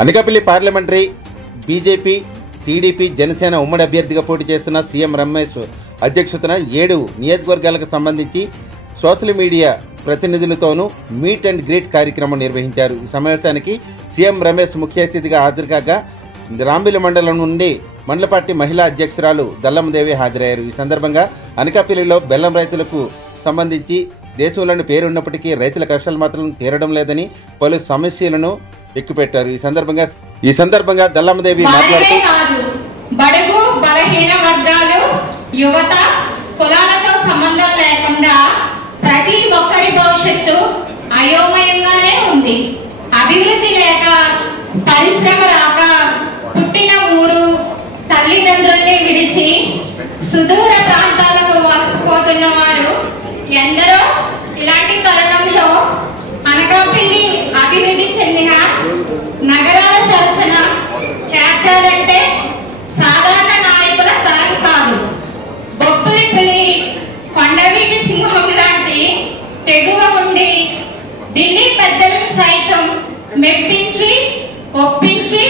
Anakapalli parliamentary BJP, TDP, Janasena ఉమ్మడి అభ్యర్థిగా పోటీ చేస్తున్న సీఎం రమేష్ అధ్యక్షతన 7 నియోజకవర్గాలకు సంబంధించి సోషల్ మీడియా ప్రతినిధులతోనూ మీట్ అండ్ గ్రీట్ కార్యక్రమం నిర్వహించారు. ఈ సమావేశానికి సీఎం రమేష్ ముఖ్య అతిథిగా హాజరు కాగా రాంబిలి మండలం నుండి మండల పార్టీ మహిళా అధ్యక్షురాలు దల్లమ్మదేవి హాజరయ్యారు. ఈ సందర్భంగా అనకాపల్లిలో బెల్లం రైతులకు సంబంధించి దేశంలోని పేరున్నప్పటికీ రైతుల కష్టాలు మాత్రం తీరడం లేదని పలు సమస్యలను ఎక్కుపెట్టారు. ఈ సందర్భంగా దల్లమ్మదేవి మాట్లాడుతూ బడుగు బలహీన వర్గాలు, యువత, కులాలతో సంబంధం లేకుండా ప్రతి ఒక్కరి భవిష్యత్తు అయోమయంగానే ఉంది. అభివృద్ధి లేక, పరిశ్రమ రాక, పుట్టిన ఊరు, తల్లిదండ్రుల్ని విడిచి సుదూర ప్రాంతాలకు వలసపోతున్న వారు ఎందరో. ఇలాంటి తరుణంలో అనకాపల్లి అభివృద్ధి చెందిన నగరాల సరసన చేర్చాలంటే సాధారణ నాయకుల తరం కాదు. బొబ్బులి పులి, కొండవీటి సింహం లాంటి తెగువ ఉండి ఢిల్లీ పెద్దలను సైతం మెప్పించి, ఒప్పించి